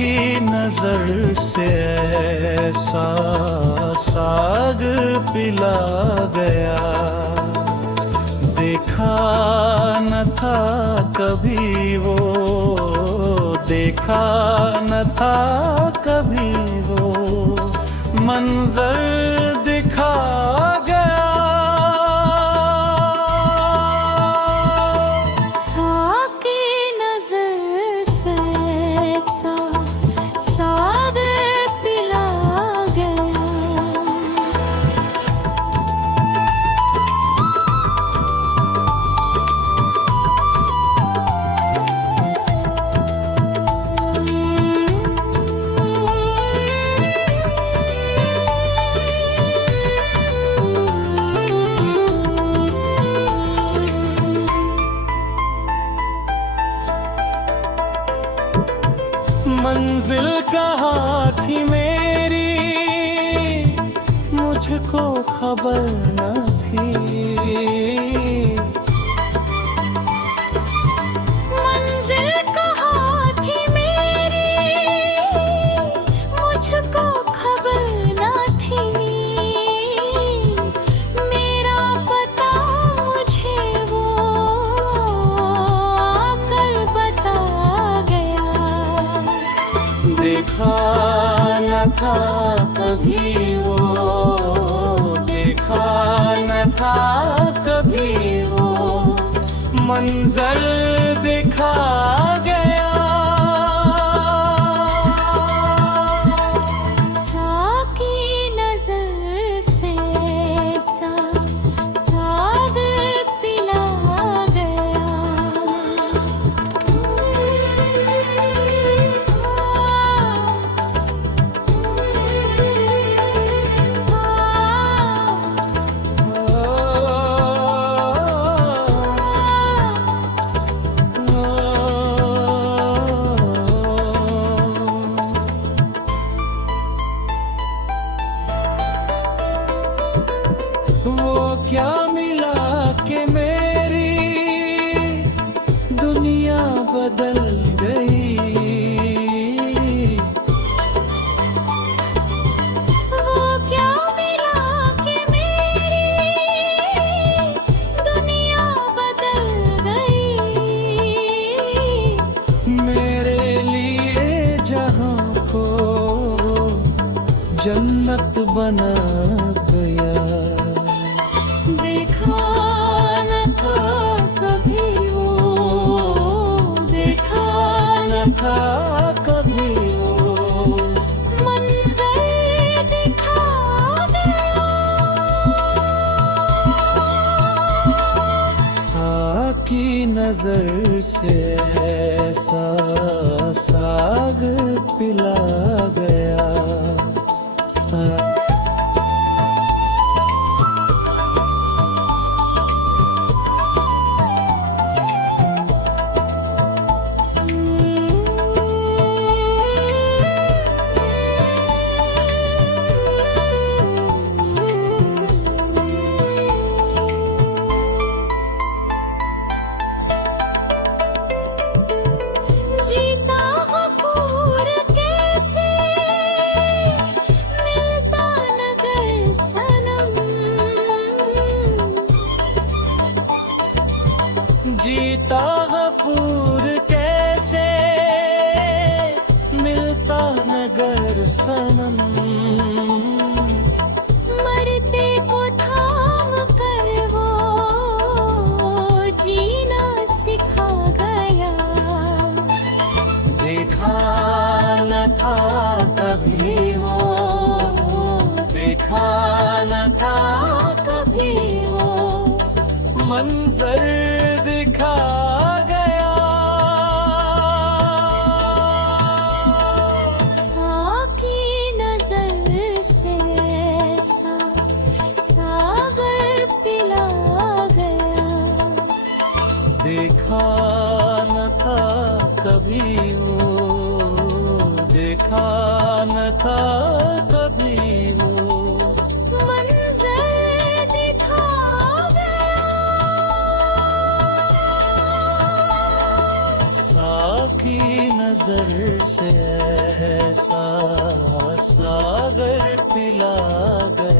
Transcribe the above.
की नजर से ऐसा साग पिला गया, देखा न था कभी वो, देखा न था कभी वो मंजर दिखा गया। साकी नजर से ऐसा साग पिला गया। मंजिल कहाँ थी मेरी, मुझको खबर न थी। मंजिल कहाँ थी मेरी, मुझको खबर न थी। मेरा पता मुझे वो आकर बता गया। देखा न था कभी वो, देखा न था कभी वो मंजर दिखा गया। साकी नजर से ऐसा साग पिला गया। वो क्या मिला कि मेरी दुनिया बदल गई। वो क्या मिला कि मेरी दुनिया बदल गई। मेरे लिए जहां को जन्नत बना गया। देखा न था कभी वो, देखा न था कभी वो मंजर दिखा गया। साकी नजर से ऐसा साग पिला गया। जीता गफूर कैसे मिलता नगर सनम। जीता गफूर कैसे मिलता नगर सनम। मरते को थाम कर वो जीना सिखा गया। देखा न था कभी वो, देखा न था कभी वो मंजर दिखा गया। साकी नजर से ऐसा सागर पिला गया। देखा न था कभी वो, देखा न था कभी वो मंजर दिखा गया। साकी नजर से पिला गया।